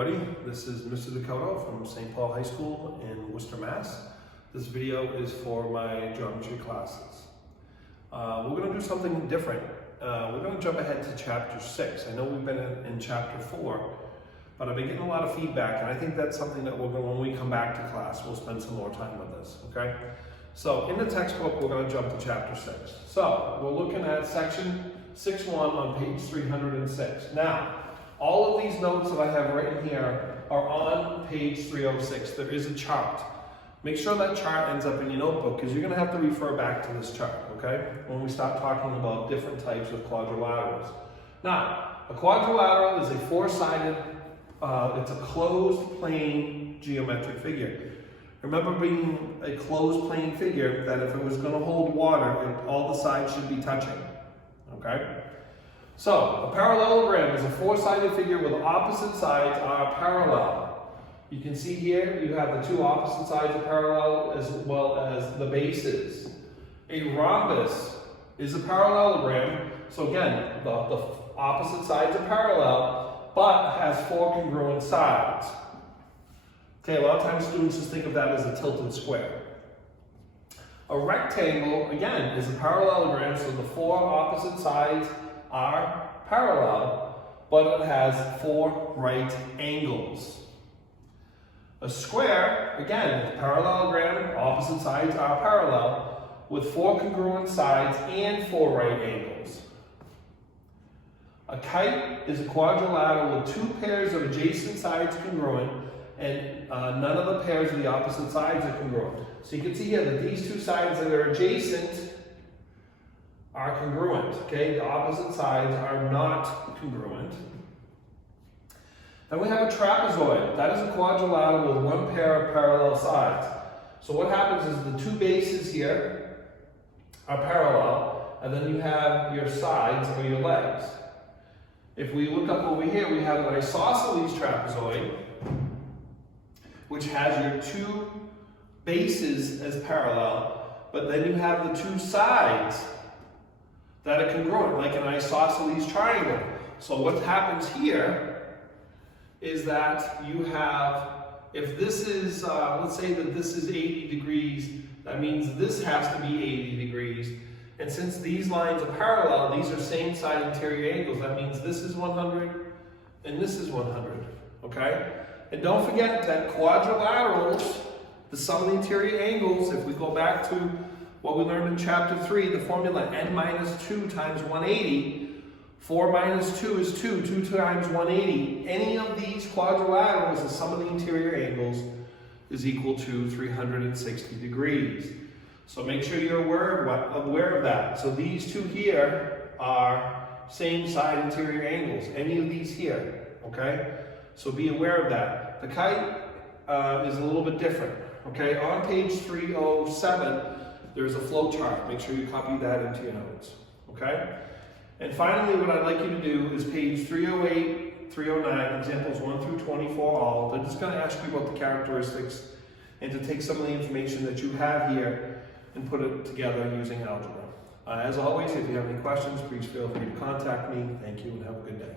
everybody. This is Mr. Decoteau from St. Paul High School in Worcester, Mass. This video is for my geometry classes. We're going to do something different. We're going to jump ahead to chapter 6. I know we've been in chapter 4, but I've been getting a lot of feedback, and I think that's something that when we come back to class, we'll spend some more time with this, okay? So in the textbook, we're going to jump to chapter 6. So we're looking at section 6.1 on page 306. Now, all of these notes that I have written here are on page 306. There is a chart. Make sure that chart ends up in your notebook because you're going to have to refer back to this chart, okay? When we start talking about different types of quadrilaterals. Now, a quadrilateral is a four-sided, it's a closed plane geometric figure. Remember being a closed plane figure that if it was going to hold water, all the sides should be touching, okay? So, a parallelogram is a four-sided figure where the opposite sides are parallel. You can see here, you have the two opposite sides are parallel as well as the bases. A rhombus is a parallelogram. So again, the opposite sides are parallel, but has four congruent sides. Okay, a lot of times students just think of that as a tilted square. A rectangle, again, is a parallelogram, so the four opposite sides are parallel, but it has four right angles. A square, again, parallelogram, opposite sides are parallel, with four congruent sides and four right angles. A kite is a quadrilateral with two pairs of adjacent sides congruent, and none of the pairs of the opposite sides are congruent. So you can see here that these two sides that are adjacent are congruent, okay? The opposite sides are not congruent. Then we have a trapezoid. That is a quadrilateral with one pair of parallel sides. So what happens is the two bases here are parallel, and then you have your sides or your legs. If we look up over here, we have an isosceles trapezoid, which has your two bases as parallel, but then you have the two sides that are congruent, like an isosceles triangle. So what happens here is that you have, if this is, let's say that this is 80 degrees, that means this has to be 80 degrees. And since these lines are parallel, these are same side interior angles. That means this is 100 and this is 100, okay? And don't forget that quadrilaterals, the sum of the interior angles, if we go back to what we learned in chapter 3, the formula n minus 2 times 180, 4 minus 2 is 2, 2 times 180. Any of these quadrilaterals, the sum of the interior angles, is equal to 360 degrees. So make sure you're aware of that. So these two here are same side interior angles, any of these here, okay? So be aware of that. The kite is a little bit different, okay? On page 307, there's a flow chart. Make sure you copy that into your notes, okay? And finally, what I'd like you to do is page 308, 309, examples 1 through 24 all. They're just going to ask you about the characteristics and to take some of the information that you have here and put it together using algebra. As always, if you have any questions, please feel free to contact me. Thank you and have a good day.